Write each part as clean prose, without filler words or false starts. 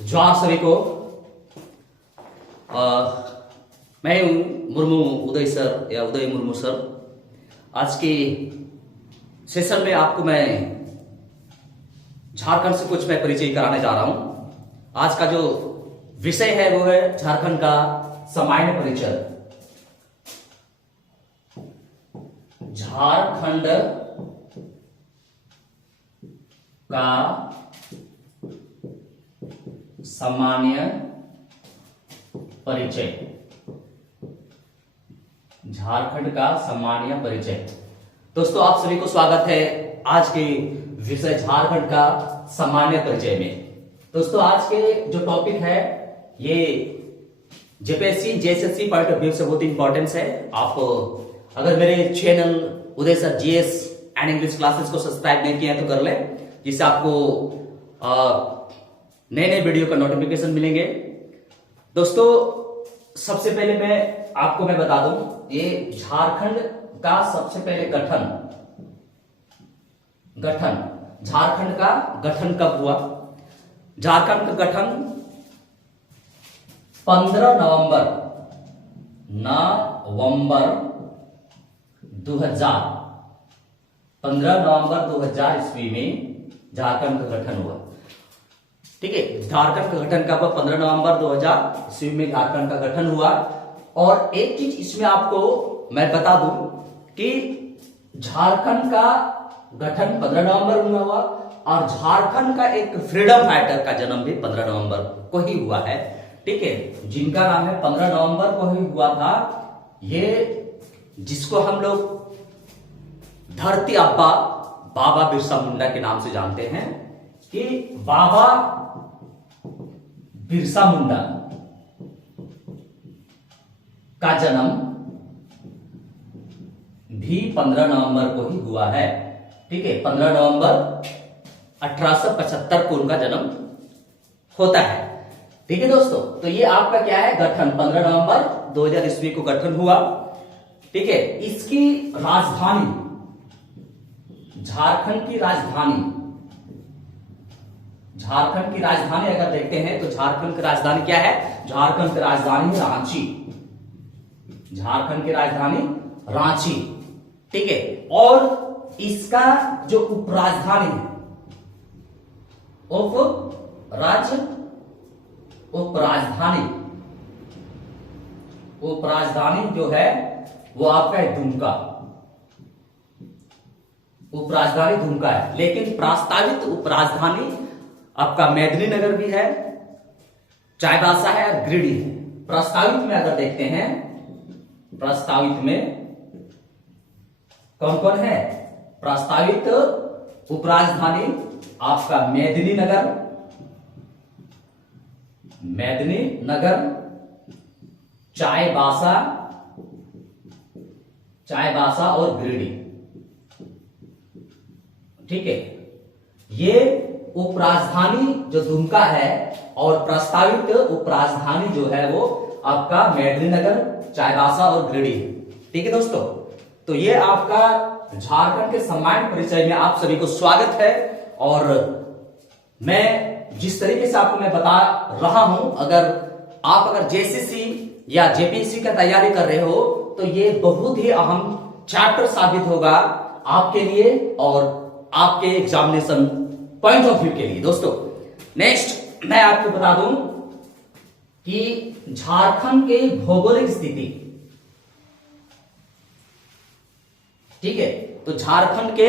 जोहार सभी को। मैं हूं मुर्मू उदय सर या उदय मुर्मू सर। आज के सेशन में आपको मैं झारखंड से कुछ मैं परिचय कराने जा रहा हूं। आज का जो विषय है वो है झारखंड का सामान्य परिचय। झारखंड का सामान्य परिचय। झारखंड का सामान्य परिचय। दोस्तों आप सभी को स्वागत है आज के विषय झारखंड का सामान्य परिचय में। दोस्तों आज के जो टॉपिक है ये JPSC JSSC point of view से बहुत इंपॉर्टेंस है। आप अगर मेरे channel Uday sir GS and English classes को सब्सक्राइब नहीं किया है तो कर ले, जिससे आपको नए नए वीडियो का नोटिफिकेशन मिलेंगे। दोस्तों सबसे पहले मैं बता दूं, ये झारखंड का सबसे पहले गठन झारखंड का गठन कब हुआ? झारखंड का गठन 15 नवंबर 2000 ईस्वी में झारखंड का गठन हुआ। ठीक है, झारखंड का गठन कब? 15 नवंबर 2000 ईस्वी में झारखंड का गठन हुआ। और एक चीज इसमें आपको मैं बता दूं कि झारखंड का गठन 15 नवंबर में हुआ और झारखंड का एक फ्रीडम फाइटर का जन्म भी 15 नवंबर को ही हुआ है। ठीक है, जिनका नाम है 15 नवंबर को ही हुआ था, ये जिसको हम लोग धरती अब्बा बाबा बिरसा मुंडा के नाम से जानते हैं कि बाबा बिरसा मुंडा का जन्म भी 15 नवंबर को ही हुआ है। ठीक है, 15 नवंबर 1875 को उनका जन्म होता है। ठीक है दोस्तों, तो ये आपका क्या है? गठन 15 नवंबर 2000 ईस्वी को गठन हुआ। ठीक है, इसकी राजधानी झारखंड की राजधानी अगर देखते हैं तो झारखंड की राजधानी क्या है? झारखंड की राजधानी है रांची। झारखंड की राजधानी रांची। ठीक है, और इसका जो उपराजधानी है उपराजधानी जो है वो आपका दुमका। उपराजधानी दुमका है, लेकिन प्रस्तावित उपराजधानी आपका मेदिनीनगर भी है, चाईबासा है और गिरिडीह है। प्रस्तावित में अगर देखते हैं, प्रस्तावित में कौन कौन है? प्रस्तावित उपराजधानी आपका मेदिनीनगर, चाईबासा और गिरिडीह। ठीक है, ये उपराजधानी जो दुमका है और प्रस्तावित उपराजधानी जो है वो आपका मेदिनीनगर, चाईबासा और गिरिडीह। ठीक है दोस्तों, तो ये आपका झारखंड के सामान्य परिचय में आप सभी को स्वागत है। और मैं जिस तरीके से आपको मैं बता रहा हूं, अगर जेएसएससी या जेपीएससी का तैयारी कर रहे हो तो ये बहुत ही अहम चैप्टर साबित होगा आपके लिए और आपके एग्जामिनेशन पॉइंट ऑफ व्यू के लिए। दोस्तों नेक्स्ट मैं आपको बता दूं कि झारखंड के भौगोलिक स्थिति। ठीक है, तो झारखंड के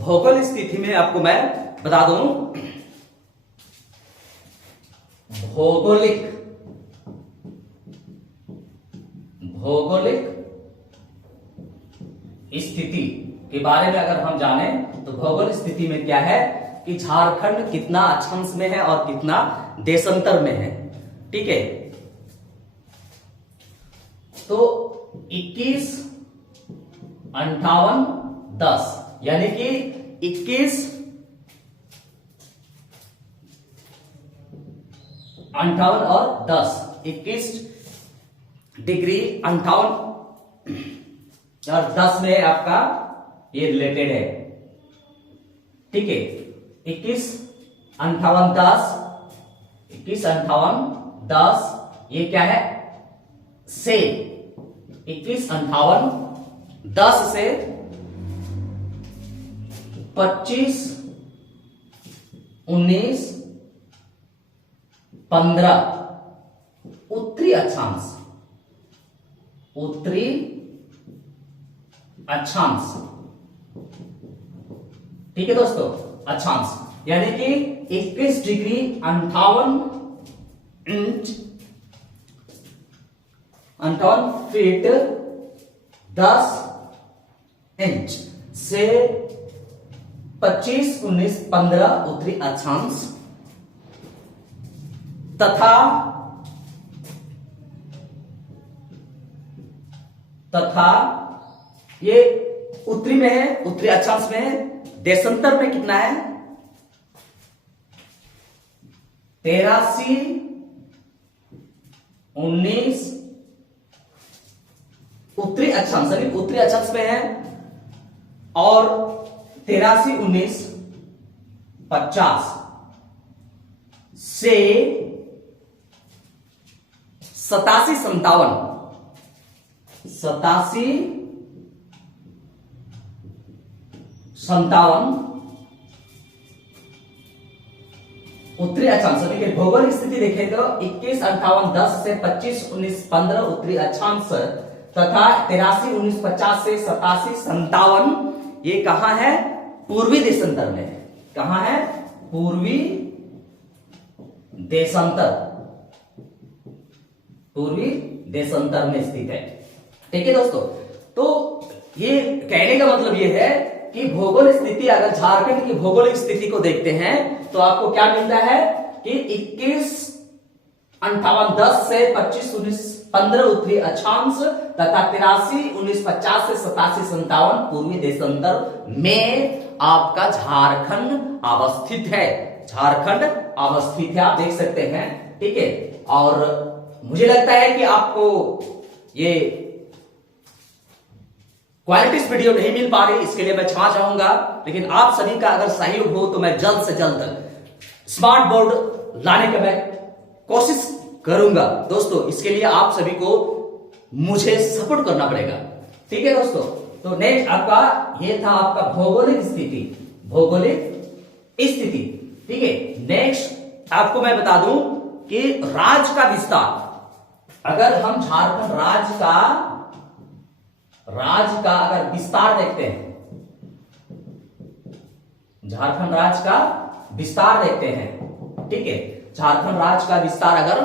भौगोलिक स्थिति में आपको मैं बता दूं, भौगोलिक स्थिति के बारे में अगर हम जाने तो भौगोलिक स्थिति में क्या है कि झारखंड कितना अक्षांश में है और कितना देशांतर में है। ठीक है, तो 21 58 10 यानी कि 21 58 और 10, 21 डिग्री 58 और 10 में आपका ये रिलेटेड है। ठीक है, 21 58 10 21 58 10, ये क्या है से 21 58 10 से 25 19 15 उत्तरी अक्षांश, उत्तरी अक्षांश। ठीक है दोस्तों, अक्षांश यानी कि 21 डिग्री 58 इंच 58 फीट 10 इंच से 25 19 15 उत्तरी अक्षांश तथा ये उत्तरी में है, उत्तरी अक्षांश में है। देशांतर में कितना है 83 19 उत्तरी अक्षांश, उत्तरी अक्षांश में है और 83 19 50 से 87 57 उत्तरी अक्षांश। देखिए भौगोलिक स्थिति देखें तो 21 58 10 से 25 19 15 उत्तरी अक्षांश तथा 83 19 50 से 87 57 ये कहां है पूर्वी देशांतर में। कहां है पूर्वी देशांतर, पूर्वी देशांतर में स्थित है। ठीक है दोस्तों, तो ये कहने का मतलब ये है कि भौगोलिक स्थिति, अगर झारखंड की भौगोलिक स्थिति को देखते हैं तो आपको क्या मिलता है कि 21 58 10 से 25 19 15 उत्तरी अक्षांश तथा 83 19 50 से 87 57 पूर्वी देशांतर में आपका झारखंड अवस्थित है। झारखंड अवस्थित है, आप देख सकते हैं। ठीक है, और मुझे लगता है कि आपको ये क्वालिटी वीडियो नहीं मिल पा रही, इसके लिए मैं क्षमा चाहूंगा, लेकिन आप सभी का अगर सहयोग हो तो मैं जल्द से जल्द स्मार्ट बोर्ड लाने का मैं कोशिश करूंगा। दोस्तों इसके लिए आप सभी को मुझे सपोर्ट करना पड़ेगा। ठीक है दोस्तों, तो नेक्स्ट आपका ये था आपका भौगोलिक स्थिति, भौगोलिक स्थिति। ठीक है, नेक्स्ट आपको मैं बता दूं कि राज्य का विस्तार। अगर हम झारखंड राज्य का अगर विस्तार देखते हैं, झारखंड राज्य का विस्तार देखते हैं। ठीक है, झारखंड राज्य का विस्तार अगर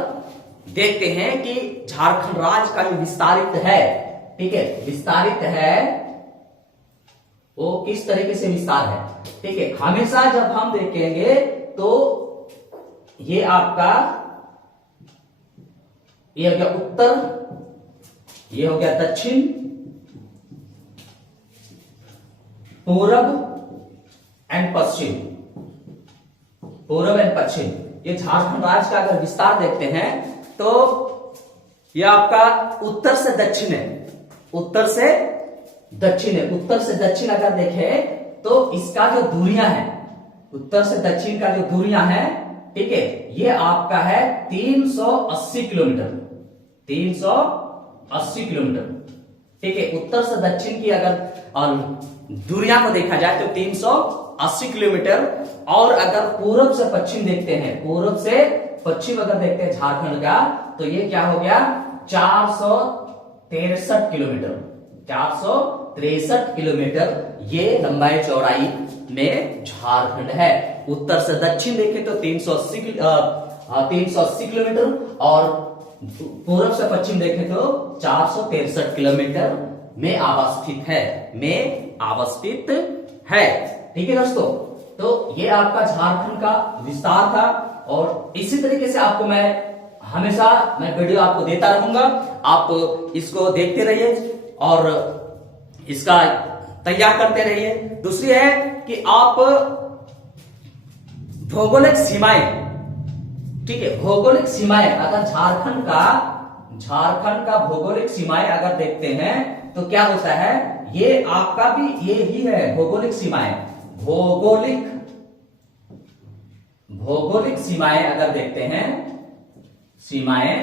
देखते हैं कि झारखंड राज्य का जो विस्तारित है, ठीक है, विस्तारित है वो किस तरीके से विस्तार है। ठीक है, हमेशा जब हम देखेंगे तो ये आपका ये हो गया उत्तर, ये हो गया दक्षिण, पूरब एंड पश्चिम, पूरब एंड पश्चिम। ये झारखंड राज्य का अगर विस्तार देखते हैं तो ये आपका उत्तर से दक्षिण है, उत्तर से दक्षिण है। उत्तर से दक्षिण अगर देखें तो इसका जो दूरियां है, उत्तर से दक्षिण का जो दूरियां है, ठीक है, ये आपका है 380 किलोमीटर, 380 किलोमीटर। ठीक है, उत्तर से दक्षिण की अगर दूरियां को देखा जाए तो 380 किलोमीटर। और अगर पूरब से पश्चिम देखते हैं, पूरब से पश्चिम अगर देखते हैं झारखंड का, तो ये क्या हो गया 463 किलोमीटर, 463 किलोमीटर ये लंबाई चौड़ाई में झारखंड है। उत्तर से दक्षिण देखें तो 380 किलोमीटर और पूरब से पश्चिम देखें तो 463 किलोमीटर में अवस्थित है, में अवस्थित है। ठीक है दोस्तों, तो ये आपका झारखंड का विस्तार था और इसी तरीके से आपको मैं हमेशा वीडियो आपको देता रहूंगा। आप इसको देखते रहिए और इसका तैयार करते रहिए। दूसरी है कि आप भौगोलिक सीमाएं, ठीक है, भौगोलिक सीमाएं अगर झारखंड का भौगोलिक सीमाएं अगर देखते हैं तो क्या होता है, ये आपका भी ये ही है भौगोलिक सीमाएं। भौगोलिक सीमाएं अगर देखते हैं सीमाएं,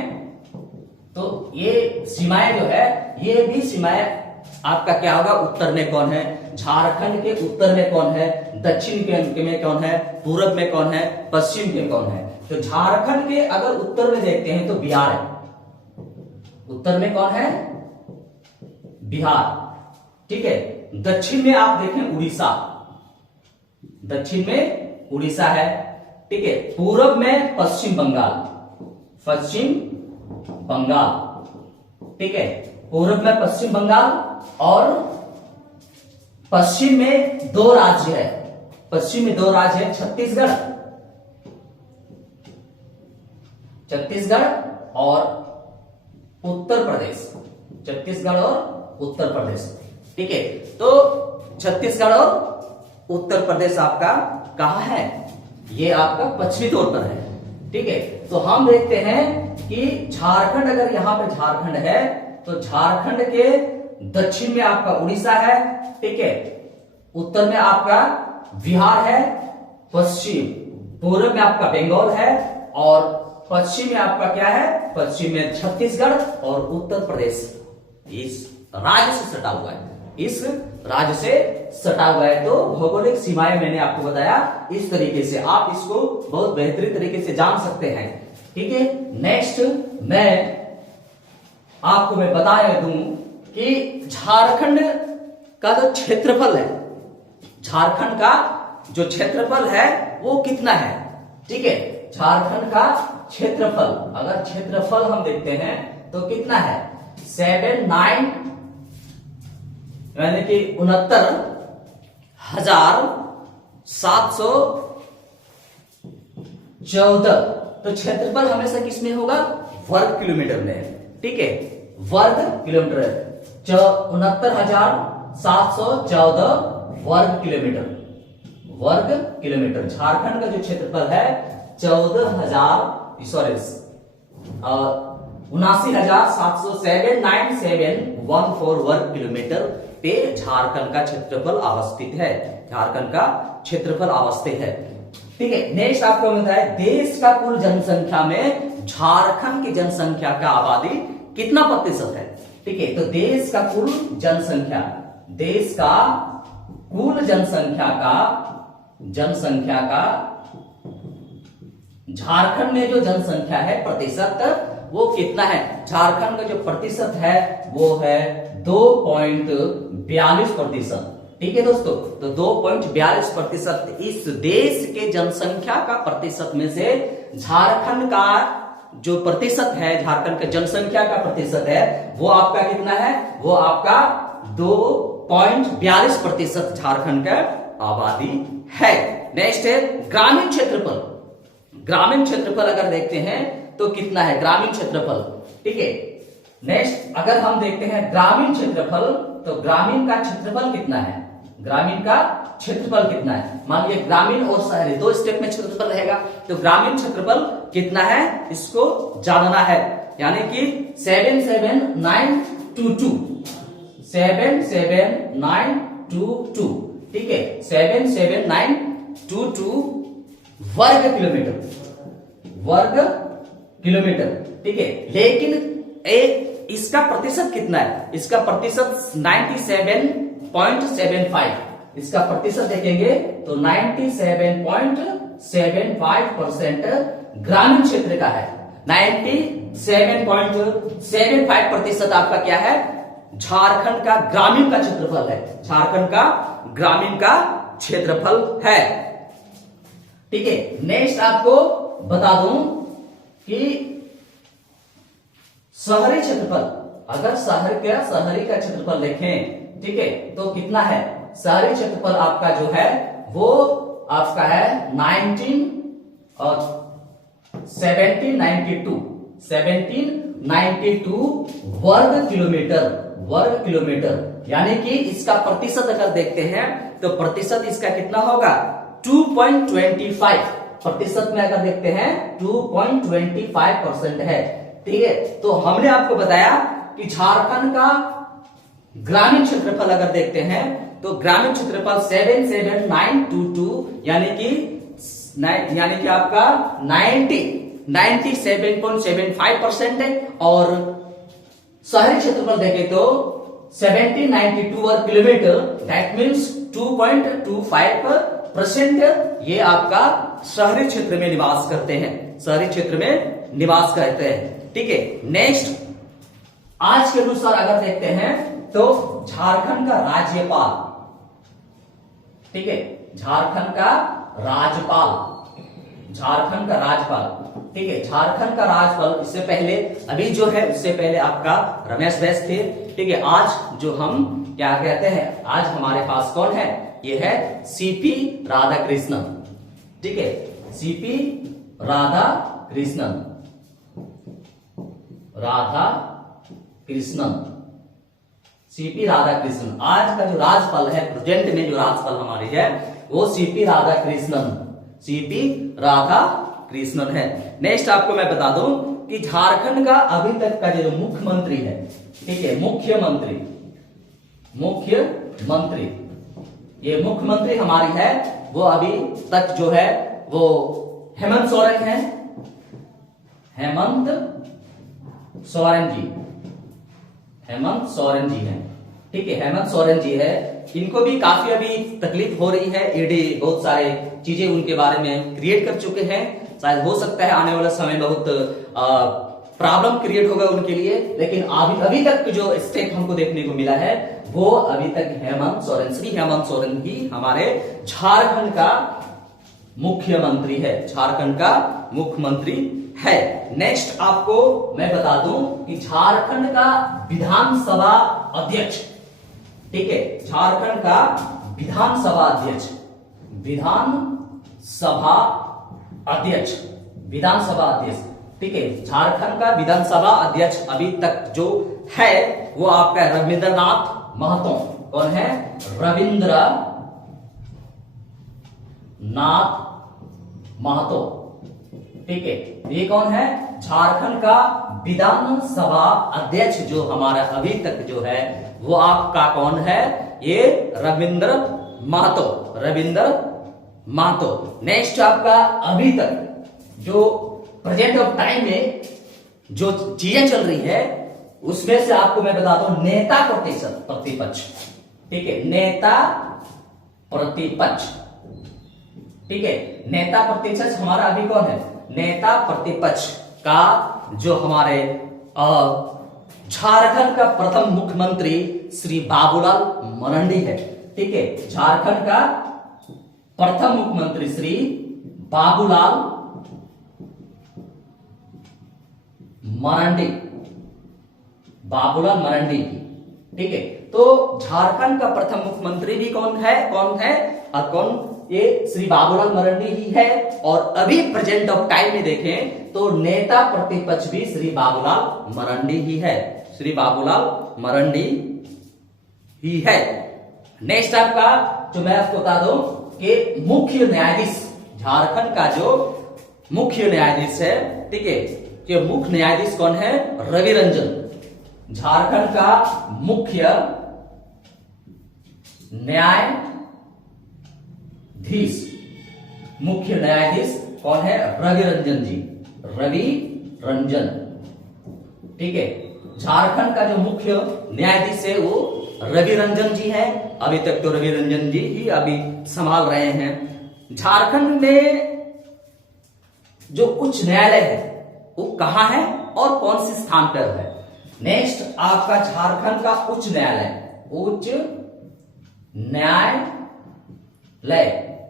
तो ये सीमाएं जो है, ये भी सीमाएं आपका क्या होगा, उत्तर में कौन है, झारखंड के उत्तर में कौन है, दक्षिण के में कौन है, पूरब में कौन है, पश्चिम में कौन है। तो झारखंड के अगर उत्तर में देखते हैं तो बिहार है, उत्तर में कौन है, बिहार, ठीक है। दक्षिण में आप देखें उड़ीसा, दक्षिण में उड़ीसा है, ठीक है। पूरब में पश्चिम बंगाल, पश्चिम बंगाल, ठीक है। पूरब में पश्चिम बंगाल, और पश्चिम में दो राज्य है, पश्चिम में दो राज्य है, छत्तीसगढ़, छत्तीसगढ़ और उत्तर प्रदेश, छत्तीसगढ़ और उत्तर प्रदेश, ठीक है। तो छत्तीसगढ़ और उत्तर प्रदेश आपका कहां है, ये आपका पश्चिमी तौर पर है, ठीक है। तो हम देखते हैं कि झारखंड, अगर यहां पे झारखंड है तो झारखंड के दक्षिण में आपका उड़ीसा है, ठीक है। उत्तर में आपका बिहार है, पश्चिम पूर्व में आपका बंगाल है, और पश्चिम में आपका क्या है, पश्चिम में छत्तीसगढ़, और उत्तर प्रदेश इस राज्य से सटा हुआ है, इस राज्य से सटा हुआ है। तो भौगोलिक सीमाएं मैंने आपको बताया इस तरीके से, आप इसको बहुत बेहतरीन तरीके से जान सकते हैं, ठीक है। नेक्स्ट मैं आपको बता दूं कि झारखंड का जो क्षेत्रफल है, झारखंड का जो क्षेत्रफल है वो कितना है, ठीक है। झारखंड का क्षेत्रफल, अगर क्षेत्रफल हम देखते हैं तो कितना है, 79 यानी कि 69,714। तो क्षेत्रफल हमेशा किसमें होगा, वर्ग किलोमीटर में, ठीक है, वर्ग किलोमीटर, 69,714 वर्ग किलोमीटर, वर्ग किलोमीटर। झारखंड का जो क्षेत्रफल है 79,714 वर्ग किलोमीटर पे झारखंड का क्षेत्रफल अवस्थित है, झारखंड का क्षेत्रफल अवस्थित है, ठीक है। नेक्स्ट आपको मिलता है देश का कुल जनसंख्या में झारखंड की जनसंख्या का आबादी कितना प्रतिशत है, ठीक है। तो देश का कुल जनसंख्या, देश का कुल जनसंख्या का झारखंड में जो जनसंख्या है प्रतिशत वो कितना है, झारखंड का जो प्रतिशत है वो है 2.42%, ठीक है दोस्तों। तो 2.42% इस देश के जनसंख्या का प्रतिशत में से झारखंड का जो प्रतिशत है, झारखंड के जनसंख्या का प्रतिशत है वो आपका कितना है, वो आपका 2.42% झारखंड का आबादी है। नेक्स्ट है ग्रामीण क्षेत्रफल, ग्रामीण क्षेत्रफल अगर देखते हैं तो कितना है ग्रामीण क्षेत्रफल, ठीक है। नेक्स्ट अगर हम देखते हैं ग्रामीण क्षेत्रफल, तो ग्रामीण का क्षेत्रफल कितना है, ग्रामीण का क्षेत्रफल कितना है, मान लीजिए ग्रामीण और शहरी दो स्टेप में क्षेत्रफल रहेगा, तो ग्रामीण क्षेत्रफल कितना है इसको जानना है, यानी कि 77922, ठीक है, 77922 वर्ग किलोमीटर, वर्ग किलोमीटर, ठीक है। लेकिन एक इसका प्रतिशत कितना है, इसका प्रतिशत 97.75, इसका प्रतिशत देखेंगे तो 97.75% ग्रामीण क्षेत्र का है, 97.75% आपका क्या है, झारखंड का ग्रामीण का क्षेत्रफल है, झारखंड का ग्रामीण का क्षेत्रफल है, ठीक है। नेक्स्ट आपको बता दूं कि शहरी क्षेत्रफल, अगर शहरी का क्षेत्रफल देखें, ठीक है, तो कितना है, शहरी क्षेत्रफल आपका जो है वो आपका है 1792 वर्ग किलोमीटर, वर्ग किलोमीटर, यानी कि इसका प्रतिशत अगर देखते हैं तो प्रतिशत इसका कितना होगा 2.25 प्रतिशत में अगर देखते हैं 2.25% है, ठीक है। तो हमने आपको बताया कि झारखंड का ग्रामीण क्षेत्रफल अगर देखते हैं तो ग्रामीण क्षेत्रफल 77922 यानी कि आपका 90 97.75% है, और शहरी क्षेत्रफल देखें तो 1792 वर्ग किलोमीटर, दैट मीन्स 2.25% ये आपका शहरी क्षेत्र में निवास करते हैं, शहरी क्षेत्र में निवास करते हैं। ठीक है, नेक्स्ट आज के अनुसार अगर देखते हैं तो झारखंड का राज्यपाल, ठीक है, झारखंड का राज्यपाल, झारखंड का राज्यपाल, ठीक है, झारखंड का राज्यपाल इससे पहले अभी जो है उससे पहले आपका रमेश बैस थे। ठीक है, आज जो हम क्या कहते हैं, आज हमारे पास कौन है, ये है सीपी राधाकृष्णन। ठीक है, सीपी राधाकृष्णन, राधाकृष्णन, सीपी राधाकृष्णन। आज का जो राज्यपाल है, प्रेजेंट में जो राज्यपाल हमारी है वो सीपी राधाकृष्णन, सीपी राधाकृष्णन है। नेक्स्ट आपको मैं बता दूं कि झारखंड का अभी तक का जो मुख्यमंत्री है, ठीक है, मुख्यमंत्री, मुख्यमंत्री, ये मुख्यमंत्री हमारी है वो अभी तक जो है वो हेमंत सोरेन है, हेमंत सोरेन जी, हेमंत सोरेन जी हैं। ठीक है, हेमंत सोरेन जी है, इनको भी काफी अभी तकलीफ हो रही है, ईडी बहुत सारे चीजें उनके बारे में क्रिएट कर चुके हैं, शायद हो सकता है आने वाला समय बहुत प्रॉब्लम क्रिएट होगा उनके लिए, लेकिन अभी तक जो स्टेप हमको देखने को मिला है वो अभी तक हेमंत सोरेन, श्री हेमंत सोरेन ही हमारे झारखंड का मुख्यमंत्री है, झारखंड का मुख्यमंत्री है। नेक्स्ट आपको मैं बता दूं कि झारखंड का विधानसभा अध्यक्ष, ठीक है, झारखंड का विधानसभा अध्यक्ष, विधानसभा अध्यक्ष, विधानसभा अध्यक्ष, ठीक है, झारखंड का विधानसभा अध्यक्ष अभी तक जो है वो आपका रविंद्रनाथ महतो। कौन है, रविंद्रनाथ महतो। ठीक है, ये कौन है, झारखंड का विधानसभा अध्यक्ष जो हमारा अभी तक जो है वो आपका कौन है, ये रविंद्र महतो, रविंद्र महतो। नेक्स्ट आपका अभी तक जो प्रेजेंट ऑफ टाइम में जो चीजें चल रही है उसमें से आपको मैं बता दूं नेता प्रतिपक्ष, ठीक है, नेता प्रतिपक्ष, ठीक है, नेता प्रतिपक्ष हमारा अभी कौन है, नेता प्रतिपक्ष का जो हमारे झारखंड का प्रथम मुख्यमंत्री श्री बाबूलाल मरांडी है। ठीक है, झारखंड का प्रथम मुख्यमंत्री श्री बाबूलाल मरांडी, बाबूलाल मरांडी। ठीक है, तो झारखंड का प्रथम मुख्यमंत्री भी कौन है, कौन ये श्री बाबूलाल मरांडी ही है, और अभी प्रेजेंट ऑफ टाइम में देखें तो नेता प्रतिपक्ष भी श्री बाबूलाल मरांडी ही है, श्री बाबूलाल मरांडी ही है। नेक्स्ट आपका जो मैं आपको बता दूं कि मुख्य न्यायाधीश, झारखंड का जो मुख्य न्यायाधीश है, ठीक है, कि मुख्य न्यायाधीश कौन है, रवि रंजन। झारखंड का मुख्य न्यायाधीश, मुख्य न्यायाधीश कौन है, रवि रंजन जी, रवि रंजन। ठीक है, झारखंड का जो मुख्य न्यायाधीश है वो रवि रंजन जी है, अभी तक तो रवि रंजन जी ही अभी संभाल रहे हैं। झारखंड में जो उच्च न्यायालय है वो कहां है और कौन से स्थान पर है। नेक्स्ट आपका झारखंड का उच्च न्यायालय, उच्च न्यायालय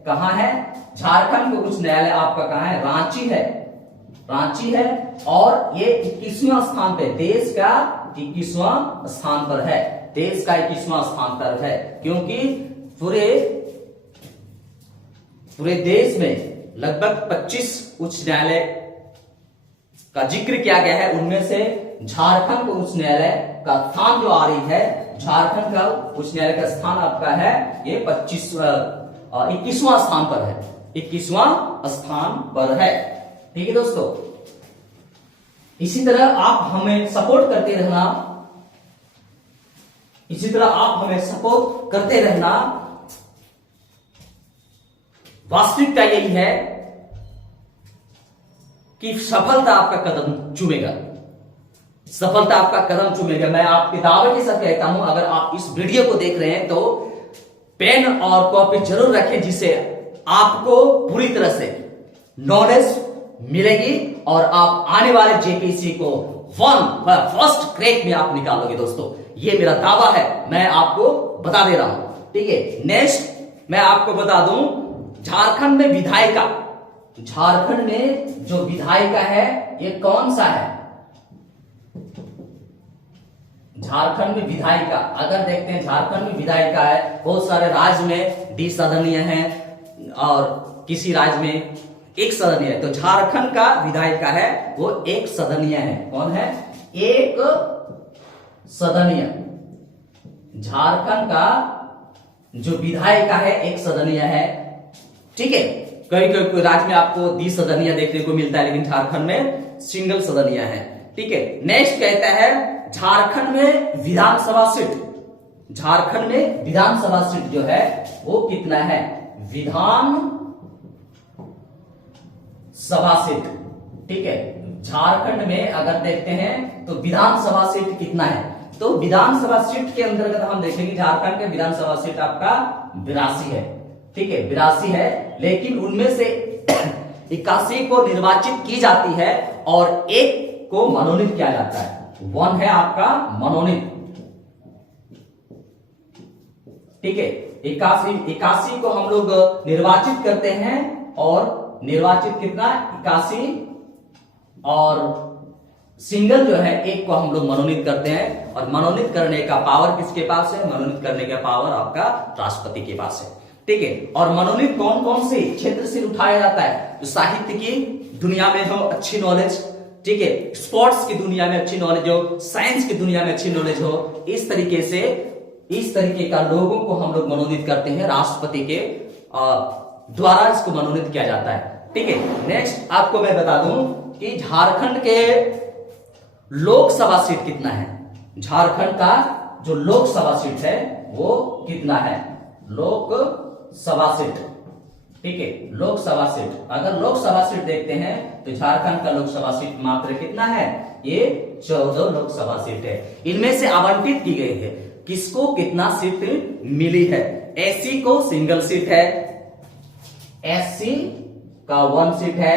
कहां है, झारखंड का उच्च न्यायालय आपका कहां है, रांची है, रांची है, और ये 21वां स्थान पे, देश का 21वां स्थान पर है, देश का 21वां स्थान पर है, क्योंकि पूरे देश में लगभग 25 उच्च न्यायालय का जिक्र किया गया है, उनमें से झारखंड का उच्च न्यायालय का स्थान जो आ रही है, झारखंड का उच्च न्यायालय का स्थान आपका है ये 21वां स्थान पर है, 21वां स्थान पर है। ठीक है दोस्तों, इसी तरह आप हमें सपोर्ट करते रहना, इसी तरह आप हमें सपोर्ट करते रहना। वास्तविकता यही है कि सफलता आपका कदम चूमेगा, सफलता आपका कदम चूमेगा। मैं आपके दावे के साथ कहता हूं, अगर आप इस वीडियो को देख रहे हैं तो पेन और कॉपी जरूर रखें, जिससे आपको पूरी तरह से नॉलेज मिलेगी और आप आने वाले जेपीसी को फर्स्ट क्रैक में आप निकालोगे दोस्तों, ये मेरा दावा है, मैं आपको बता दे रहा हूं। ठीक है, नेक्स्ट मैं आपको बता दूं, झारखंड में विधायिका, झारखंड में जो विधायिका है ये कौन सा है? झारखंड में विधायिका अगर देखते हैं, झारखंड में विधायिका है, बहुत सारे राज्य में 20 सदनीय हैं और किसी राज्य में 1 सदनीय है। तो झारखंड का विधायिका है वो 1 सदनीय है। कौन है? 1 सदनीय। झारखंड का जो विधायिका है 1 सदनीय है। ठीक है, कई राज्य में आपको 20 सदनीय देखने को मिलता है, लेकिन झारखंड में सिंगल सदनीय है। ठीक है, नेक्स्ट कहता है झारखंड में विधानसभा सीट, झारखंड में विधानसभा सीट जो है वो कितना है? विधान सभा सीट। ठीक है, झारखंड में अगर देखते हैं तो विधानसभा सीट कितना है? तो विधानसभा सीट के अंतर्गत हम देखेंगे झारखंड के विधानसभा सीट आपका 82 है। ठीक है, 82 है, लेकिन उनमें से 81 को निर्वाचित की जाती है और 1 को मनोनीत किया जाता है। 1 है आपका मनोनीत। ठीक है, 81 को हम लोग निर्वाचित करते हैं और निर्वाचित कितना? 81 और सिंगल जो है 1 को हम लोग मनोनीत करते हैं। और मनोनीत करने का पावर किसके पास है? मनोनीत करने का पावर आपका राष्ट्रपति के पास है। ठीक है, और मनोनीत कौन कौन से क्षेत्र से उठाया जाता है? तो साहित्य की दुनिया में हो अच्छी नॉलेज, ठीक है, स्पोर्ट्स की दुनिया में अच्छी नॉलेज हो, साइंस की दुनिया में अच्छी नॉलेज हो, इस तरीके का लोगों को हम लोग मनोनीत करते हैं, राष्ट्रपति के द्वारा इसको मनोनीत किया जाता है। ठीक है, नेक्स्ट आपको मैं बता दूं कि झारखंड के लोकसभा सीट कितना है? झारखंड का जो लोकसभा सीट है वो कितना है? लोकसभा सीट। ठीक है, लोकसभा सीट, अगर लोकसभा सीट देखते हैं तो झारखंड का लोकसभा सीट मात्र कितना है? ये 14 लोकसभा सीट है। इनमें से आवंटित की गई है, किसको कितना सीट मिली है? एससी को सिंगल सीट है, एससी का 1 सीट है।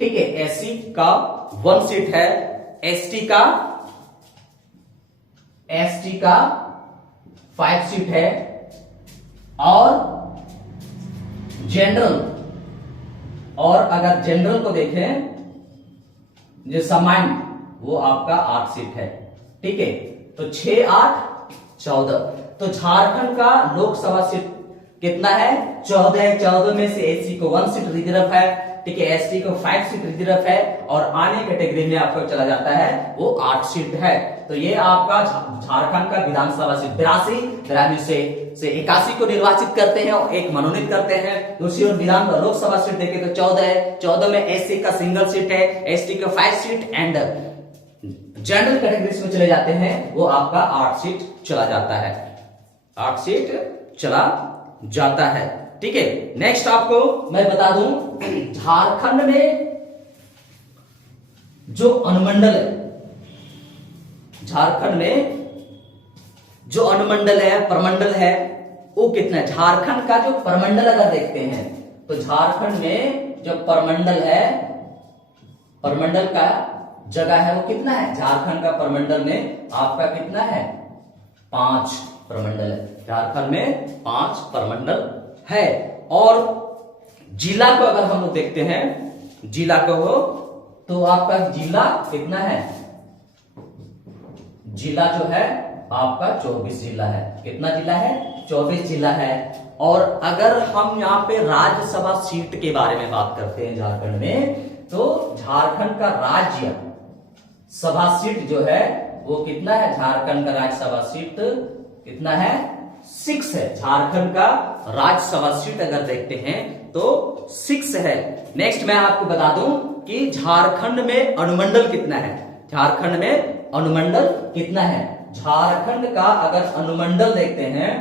ठीक है, एससी का 1 सीट है, एसटी का 5 सीट है और जनरल, और अगर जनरल को देखें जो सामान्य, वो आपका 8 सीट है। ठीक है, तो 6, 8, 14। तो झारखंड का लोकसभा सीट कितना है? 14 है। 14 में से एससी को 1 सीट रिजर्व है। ठीक है, एसटी को 5 सीट रिजर्व है और आने कैटेगरी में आपको चला जाता है वो 8 सीट है। तो ये आपका झारखंड का विधानसभा सीट 82 से 81 को निर्वाचित करते हैं और 1 मनोनीत करते हैं। दूसरी ओर विधान लोकसभा सीट देखें तो 14 है। 14 में एससी का सिंगल सीट है, एसटी का 5 सीट एंड जनरल कैटेगरीज में चले जाते हैं वो आपका 8 सीट चला जाता है, 8 सीट चला जाता है। ठीक है, नेक्स्ट आपको मैं बता दूं, झारखंड में जो अनुमंडल है, झारखंड में जो अनुमंडल है, प्रमंडल है, वो कितना है? झारखंड का जो प्रमंडल अगर देखते हैं तो झारखंड में जो प्रमंडल है, प्रमंडल का जगह है वो कितना है? झारखंड का प्रमंडल में आपका कितना है? 5 प्रमंडल है। झारखंड में 5 प्रमंडल है। और जिला को अगर हम लोग देखते हैं, जिला को हो तो आपका जिला कितना है? जिला जो है आपका 24 जिला है। कितना जिला है? 24 जिला है। और अगर हम यहाँ पे राज्यसभा सीट के बारे में बात करते हैं झारखंड में, तो झारखंड का राज्य सभा सीट जो है वो कितना है? झारखंड का राज्यसभा सीट कितना है? 6 है। झारखंड का राज्यसभा सीट अगर देखते हैं तो 6 है। नेक्स्ट मैं आपको बता दूं कि झारखंड में अनुमंडल कितना है? झारखंड में अनुमंडल कितना है? झारखंड का अगर अनुमंडल देखते हैं,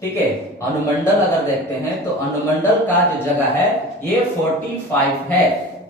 ठीक है, अनुमंडल अगर देखते हैं तो अनुमंडल का जो जगह है ये 45 है।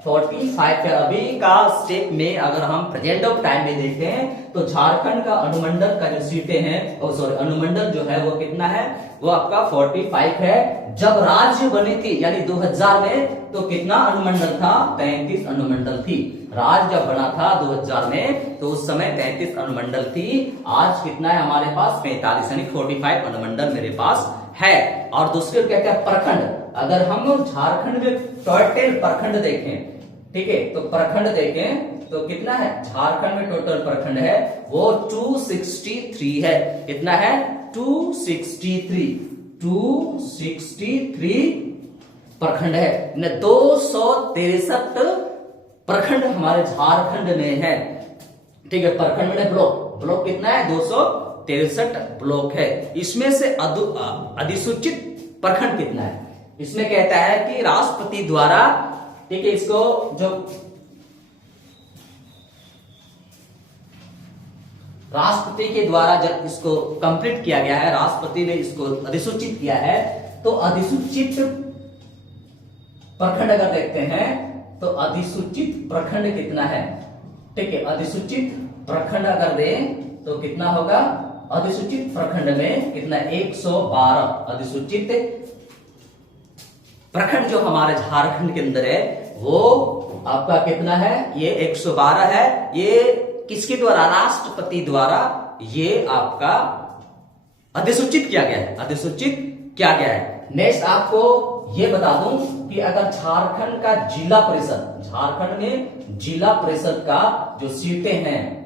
45 है। अभी का स्टेप में अगर हम प्रेजेंट ऑफ टाइम में देखें तो झारखंड का अनुमंडल का जो सीटें हैं, अनुमंडल जो है वो कितना है, वो आपका 45 है। जब राज्य बनी थी यानी 2000 में तो कितना अनुमंडल था, 35 अनुमंडल थी। राज्य जब बना था 2000 में तो उस समय 35 अनुमंडल थी। आज कितना है हमारे पास, 45 यानी 45 अनुमंडल मेरे पास है। और दूसरे क्या क्या प्रखंड, अगर हम झारखंड में टोटल प्रखंड देखें, ठीक है, तो प्रखंड देखें तो कितना है, झारखंड में टोटल प्रखंड है वो 263 है। कितना है, 263 प्रखंड है। 263 प्रखंड हमारे झारखंड में है। ठीक है, प्रखंड में ब्लॉक कितना है, 263 ब्लॉक है। इसमें से अधिसूचित प्रखंड कितना है, इसमें कहता है कि राष्ट्रपति द्वारा, ठीक है, इसको जो राष्ट्रपति के द्वारा जब इसको कंप्लीट किया गया है, राष्ट्रपति ने इसको अधिसूचित किया है, तो अधिसूचित प्रखंड अगर देखते हैं तो अधिसूचित प्रखंड कितना है, ठीक है, अधिसूचित प्रखंड अगर दें तो कितना होगा, अधिसूचित प्रखंड में कितना, 112 अधिसूचित प्रखंड जो हमारे झारखंड के अंदर है वो आपका कितना है, ये 112 है। ये किसके द्वारा, राष्ट्रपति द्वारा ये आपका अधिसूचित किया गया है, अधिसूचित किया गया है। नेक्स्ट आपको ये बता दूं कि अगर झारखंड का जिला परिषद, झारखंड में जिला परिषद का जो सीटें हैं,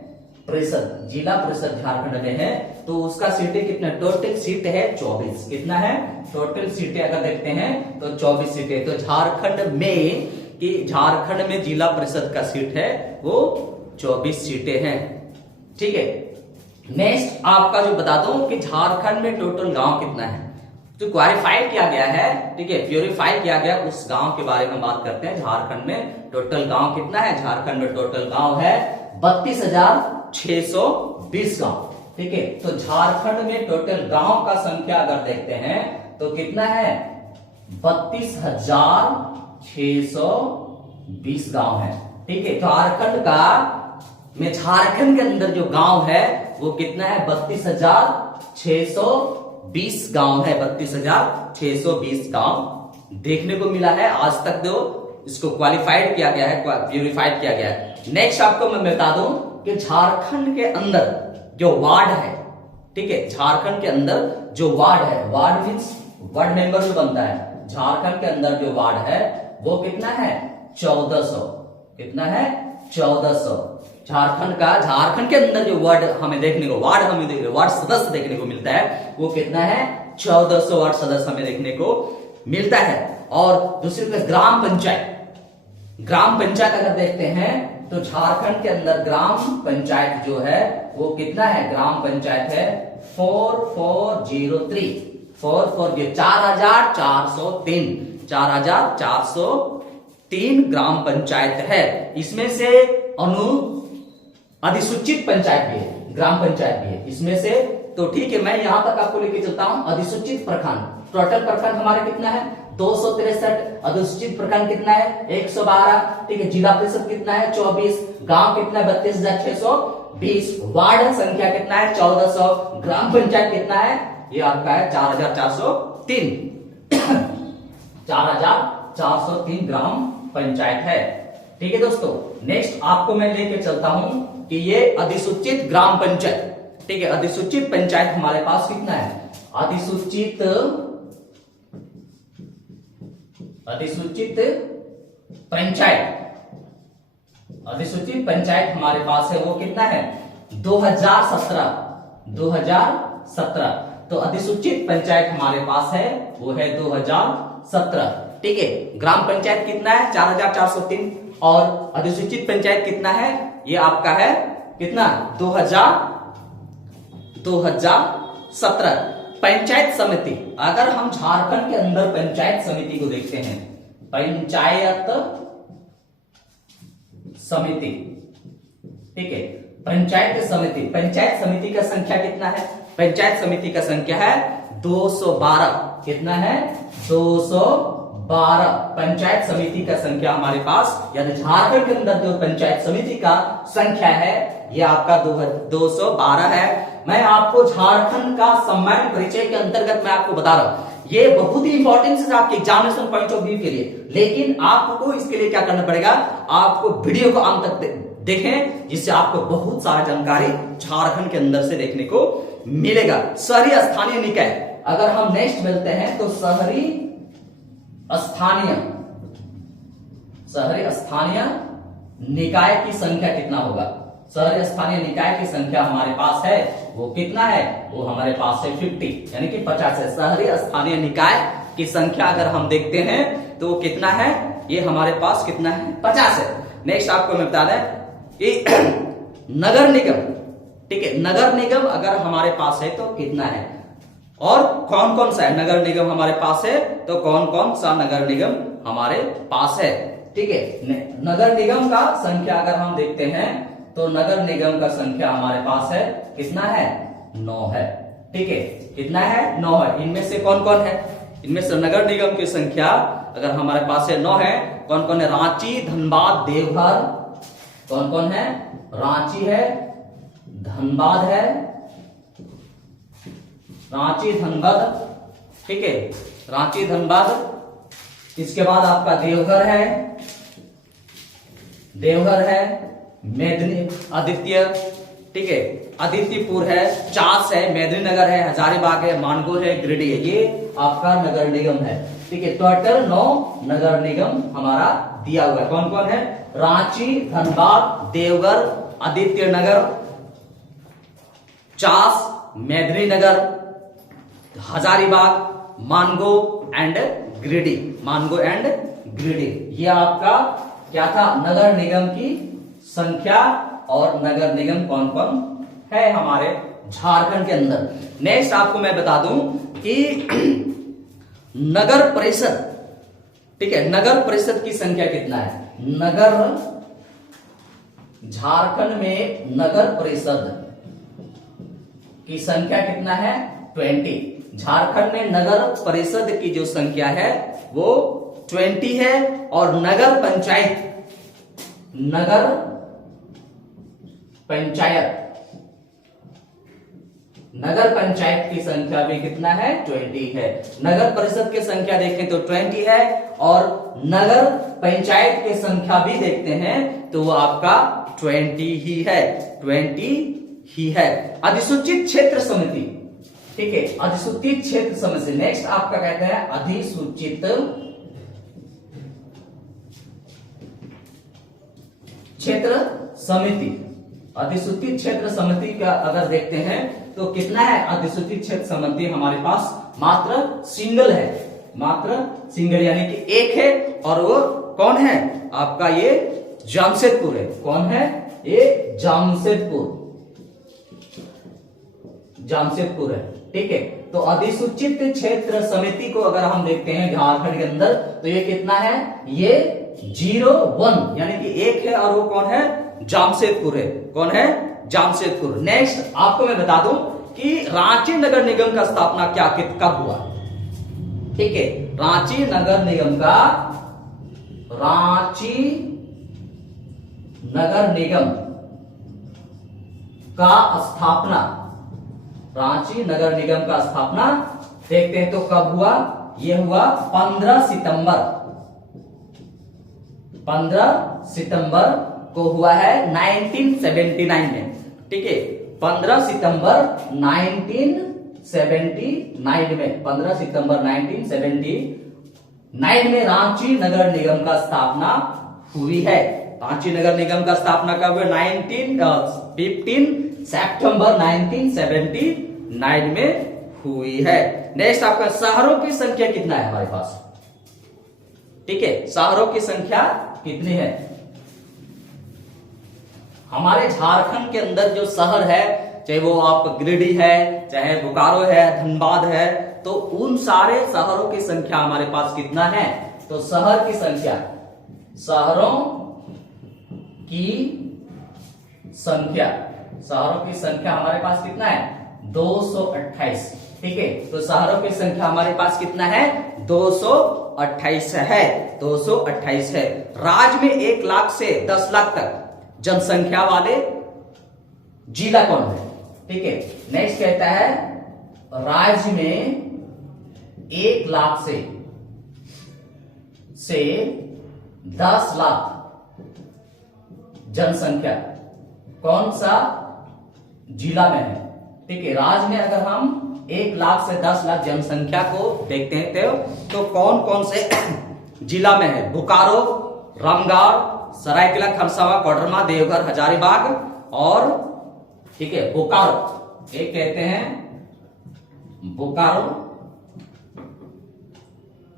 परिषद जिला परिषद झारखंड में है, तो उसका सीटें कितना, टोटल सीट है 24। कितना है, टोटल सीटें अगर देखते हैं तो 24 सीटें। तो झारखंड में जिला परिषद का सीट है वो 24 सीटें हैं। ठीक है, नेक्स्ट आपका जो बता दूं कि झारखंड में टोटल गांव कितना है, जो क्वालिफाई किया गया है, ठीक है, प्योरीफाई किया गया, उस गांव के बारे में बात करते हैं। झारखंड में टोटल गांव कितना है, झारखंड में टोटल गांव है 32,620 गांव। ठीक है, तो झारखंड में टोटल गांव का संख्या अगर देखते हैं तो कितना है, 32,620 गांव है। ठीक है, झारखंड के अंदर जो गांव है वो कितना है, 32,620 गांव है। 32,620 गांव देखने को मिला है आज तक, जो इसको क्वालिफाइड किया गया है, प्यूरिफाइड किया गया है। नेक्स्ट आपको मैं बता दूं कि झारखंड के अंदर जो वार्ड है, ठीक है, झारखंड के अंदर जो वार्ड है, वार्ड मीन्स वार्ड मेंबर जो बनता है, झारखंड के अंदर जो वार्ड है वो कितना है, 1400। कितना है, 1400। झारखंड के अंदर जो वार्ड हमें देखने को, वार्ड सदस्य देखने को मिलता है वो कितना है, 1400 वार्ड सदस्य हमें देखने को मिलता है। और दूसरी तरफ ग्राम पंचायत अगर देखते हैं तो झारखंड के अंदर ग्राम पंचायत जो है वो कितना है, ग्राम पंचायत है 4,403 ग्राम पंचायत है। इसमें से अधिसूचित पंचायत भी है, ग्राम पंचायत भी है इसमें से। तो ठीक है, मैं यहां तक आपको लेके चलता हूं। अधिसूचित प्रखंड, टोटल प्रखंड हमारे कितना है, 263। अधिसूचित प्रखंड कितना है, 112। ठीक है, जिला परिषद कितना है, 24। गांव कितना है, 32,620। वार्ड संख्या कितना है, 1400। ग्राम पंचायत कितना है, ये आपका है 4,403। 4,403 ग्राम पंचायत है। ठीक है दोस्तों, नेक्स्ट आपको मैं लेके चलता हूं कि ये अधिसूचित ग्राम पंचायत, ठीक है, अधिसूचित पंचायत हमारे पास कितना है, अधिसूचित पंचायत हमारे पास है वो कितना है, 2017। तो अधिसूचित पंचायत हमारे पास है वो है 2017। ठीक है, ग्राम पंचायत कितना है, 4,403। और अधिसूचित पंचायत कितना है, ये आपका है कितना, 2017। पंचायत समिति, अगर हम झारखंड के अंदर पंचायत समिति को देखते हैं, पंचायत समिति, ठीक है, पंचायत समिति का संख्या कितना है, पंचायत समिति का संख्या है 212। कितना है, 212। 212 पंचायत समिति का संख्या हमारे पास, यानी झारखंड के अंदर जो पंचायत समिति का संख्या है ये आपका 212 है। मैं आपको झारखंड का सम्मान परिचय के अंतर्गत मैं आपको बता रहा हूं, ये बहुत ही इंपॉर्टेंट है आपके एग्जामिनेशन पॉइंट ऑफ व्यू के लिए। लेकिन आपको इसके लिए क्या करना पड़ेगा, आपको वीडियो को अंत तक देखें, जिससे आपको बहुत सारा जानकारी झारखंड के अंदर से देखने को मिलेगा। शहरी स्थानीय निकाय, अगर हम नेक्स्ट मिलते हैं तो शहरी स्थानीय निकाय की संख्या कितना होगा। शहरी स्थानीय निकाय की संख्या हमारे पास है वो कितना है, वो हमारे पास है 50, यानी कि 50 है। शहरी स्थानीय निकाय की संख्या अगर हम देखते हैं तो वो कितना है, ये हमारे पास कितना है, 50 है। नेक्स्ट आपको मैं बता दें कि नगर निगम, ठीक है, नगर निगम अगर हमारे पास है तो कितना है, और कौन कौन सा है नगर निगम हमारे पास है, तो कौन कौन सा नगर निगम हमारे पास है, ठीक है। नगर निगम का संख्या अगर हम देखते हैं तो नगर निगम का संख्या हमारे पास है कितना है, 9 है, ठीक है, कितना है, 9 है। इनमें से कौन कौन है, इनमें से नगर निगम की संख्या अगर हमारे पास है 9 है। कौन कौन है, रांची, धनबाद, देवघर, कौन कौन है, रांची है, धनबाद है, रांची धनबाद, ठीक है, रांची धनबाद। इसके बाद आपका देवघर है, मेदिनी आदित्य, ठीक है, आदित्यपुर है, चास है, मेदिनीनगर है, हजारीबाग है, मानगो है, गिरिडीह है, ये आपका नगर निगम है, ठीक है। टोटल 9 नगर निगम हमारा दिया हुआ है। कौन कौन है, रांची, धनबाद, देवघर, आदित्यनगर, चास, मेदिनीनगर, हजारीबाग, मानगो एंड गिरिडीह, ये आपका क्या था, नगर निगम की संख्या और नगर निगम कौन कौन है हमारे झारखंड के अंदर। नेक्स्ट आपको मैं बता दूं कि नगर परिषद, ठीक है, नगर परिषद की संख्या कितना है, झारखंड में नगर परिषद की संख्या कितना है, 20। झारखंड में नगर परिषद की जो संख्या है वो 20 है। और नगर पंचायत की संख्या भी कितना है, 20 है। नगर परिषद की संख्या देखें तो 20 है, और नगर पंचायत की संख्या भी देखते हैं तो वो आपका 20 ही है। अधिसूचित क्षेत्र समिति, ठीक है, अधिसूचित क्षेत्र समिति। नेक्स्ट आपका कहते हैं अधिसूचित क्षेत्र समिति। अधिसूचित क्षेत्र समिति का अगर देखते हैं तो कितना है, अधिसूचित क्षेत्र समिति हमारे पास मात्र सिंगल है, यानी कि एक है, और वो कौन है आपका, ये जमशेदपुर है। कौन है, ये जमशेदपुर है, ठीक है। तो अधिसूचित क्षेत्र समिति को अगर हम देखते हैं झारखंड के अंदर तो ये कितना है, ये 01, यानी कि एक है, और वो कौन है, जमशेदपुर है। कौन है, जमशेदपुर। नेक्स्ट आपको मैं बता दूं कि रांची नगर निगम का स्थापना कब हुआ, ठीक है। रांची नगर निगम का स्थापना देखते हैं तो कब हुआ, यह हुआ 15 सितंबर को हुआ है 1979 में, ठीक है, 15 सितंबर 1979 में, 15 सितंबर 1979 में रांची नगर निगम का स्थापना हुई है। रांची नगर निगम का स्थापना कब हुआ, 15 सितंबर 1979 में हुई है। नेक्स्ट आपका शहरों की संख्या कितना है हमारे पास, ठीक है, शहरों की संख्या कितनी है। हमारे झारखंड के अंदर जो शहर है, चाहे वो आप गिरिडीह है, चाहे बोकारो है, धनबाद है, तो उन सारे शहरों की संख्या हमारे पास कितना है, तो शहरों की संख्या हमारे पास कितना है, 228, ठीक है, तो शहरों की संख्या हमारे पास कितना है? 228 है, 228 है। राज्य में 1 लाख से 10 लाख तक जनसंख्या वाले जिला कौन है? ठीक है, नेक्स्ट कहता है राज्य में 1 लाख से 10 लाख जनसंख्या कौन सा जिला में है? ठीक है, राज्य में अगर हम 1 लाख से 10 लाख जनसंख्या को देखते हैं तो कौन कौन से जिला में है? बोकारो, रामगढ़, सरायकेला खरसावां, कोडरमा, देवघर, हजारीबाग और ठीक है बोकारो, एक कहते हैं बोकारो,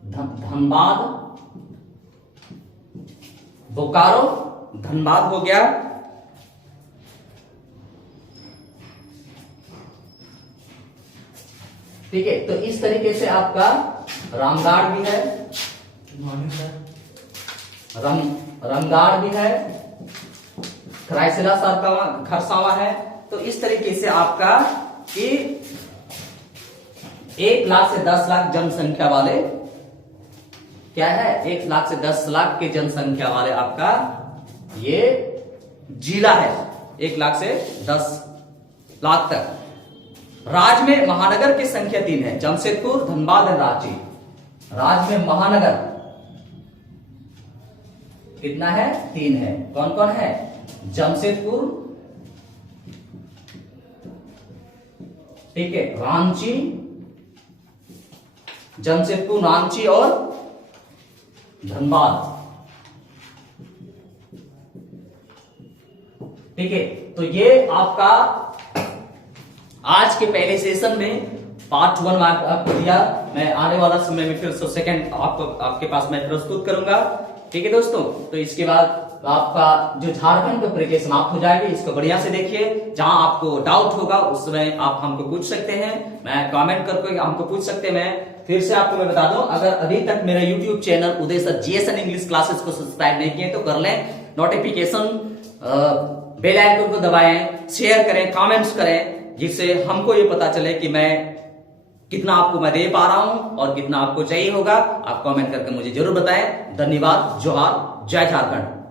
धनबाद, बोकारो, धनबाद हो गया, ठीक है। तो इस तरीके से आपका रामगढ़ भी है, रामगढ़ भी है, सरायकेला खरसावां है। तो इस तरीके से आपका कि 1 लाख से 10 लाख जनसंख्या वाले क्या है? 1 लाख से 10 लाख के जनसंख्या वाले आपका ये जिला है, 1 लाख से 10 लाख तक। राज्य में महानगर की संख्या 3 है, जमशेदपुर, धनबाद और रांची। राज्य में महानगर कितना है? 3 है। कौन कौन है? जमशेदपुर, ठीक है, रांची, जमशेदपुर, रांची और धनबाद, ठीक है। तो ये आपका आज के पहले सेशन में पार्ट 1 आपको दिया। मैं आने वाला समय में फिर सेकंड आपके पास मैं प्रस्तुत करूंगा, ठीक है दोस्तों। तो इसके बाद आपका जो झारखंड का परीक्षा समाप्त हो जाएगी, इसको बढ़िया से देखिए। जहां आपको डाउट होगा उस समय आप हमको पूछ सकते हैं, मैं कमेंट करके हमको पूछ सकते हैं। मैं फिर से आपको मैं बता दूं, अगर अभी तक मेरा यूट्यूब चैनल उदय सर जीएसएन इंग्लिश क्लासेस को सब्सक्राइब नहीं किए तो कर लें, नोटिफिकेशन बेल आइकन को दबाएं, शेयर करें, कमेंट्स करें, जिससे हमको ये पता चले कि मैं कितना आपको मैं दे पा रहा हूं और कितना आपको चाहिए होगा। आप कमेंट करके मुझे जरूर बताएं। धन्यवाद, जोहार, जय झारखंड।